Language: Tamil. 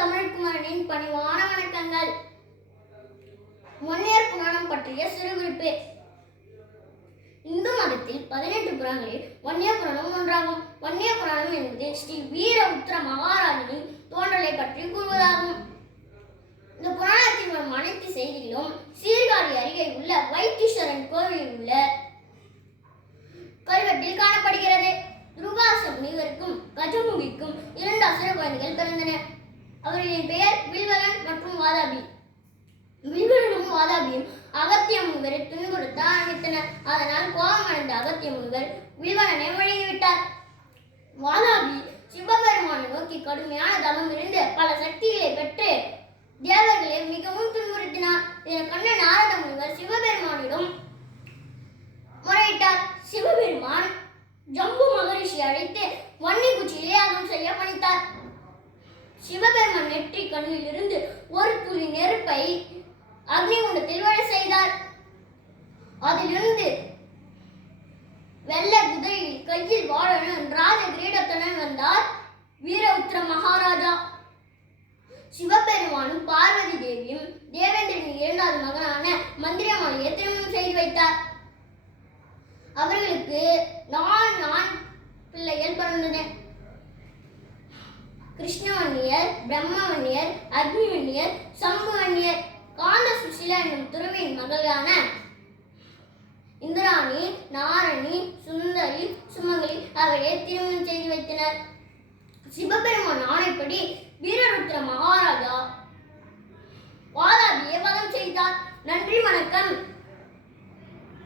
தமிழ்குமரனின் பணிவான வணக்கங்கள். வன்னியர் புராணம் பற்றிய சிறுகுறிப்பு. இந்து மதத்தில் 18 புராணங்களில் வன்னிய புராணம் ஒன்றாகும். வன்னிய புராணம் என்பது ஸ்ரீ வீர உத்திர மகாராஜனின் தோன்றலை பற்றி கூறுவதாகும். இந்த புராணத்தில் வரும் அனைத்து செய்திகளும் சீர்காழி அருகே உள்ள வைத்தீஸ்வரன் கோவிலில் உள்ள கல்வெட்டில் காணப்படுகிறது. துர்வாச முனிவருக்கும் கஜமுகிக்கும் 2 அசுர குழந்தைகள் பிறந்தனர். அவர்களின் பெயர் வில்வலன் மற்றும் வாதாபி. வில்வலனும் வாதாபியும் அகத்திய முனிவரை துன்புறுத்த ஆரம்பித்தனர். அதனால் கோபமடைந்த அகத்திய முனிவர் வில்வலனை வழங்கிவிட்டார். வாதாபி சிவபெருமானை நோக்கி கடுமையான தவம் இருந்து பல சக்திகளை பெற்று தேவர்களை மிகவும் துன்புறுத்தினார். இதை கண்ட நாரத முனிவர் சிவபெருமானிடம் முறையிட்டார். சிவபெருமான் ஜம்பு மகரிஷி அழைத்து வன்னி குச்சியிலே யாகம் செய்ய பணித்தார். சிவபெருமான் நெற்றி கண்ணில் இருந்து ஒரு துளி நெருப்பை அக்னிகுண்டத்தில் விழ செய்தார். அதிலிருந்து வெள்ள குதிரையில் கையில் வாழனும் ராஜ கிரீடத்துடன் வந்தார் வீர உத்திர மகாராஜா. சிவபெருமானும் பார்வதி தேவியும் தேவேந்திரனின் 2வது மகனான மந்திரமாளியை திருமணம் செய்து வைத்தார். அவர்களுக்கு 4 ஆண் பிள்ளைகள் பிறந்தனர். கிருஷ்ணவன்னியர், பிரம்மவன்னியர், அக்னிவன்னியர், சம்புவன்னியர். காந்த சுசிலா என்னும் துறவியின் மகளான இந்திராணி, நாரணி, சுந்தரி, சுமங்கலி அவரை திருமணம் செய்து வைத்தனர். சிவபெருமான் ஆணைப்படி வீரருத்ர மகாராஜா வாதாபியை வதம் செய்தார். நன்றி, வணக்கம்.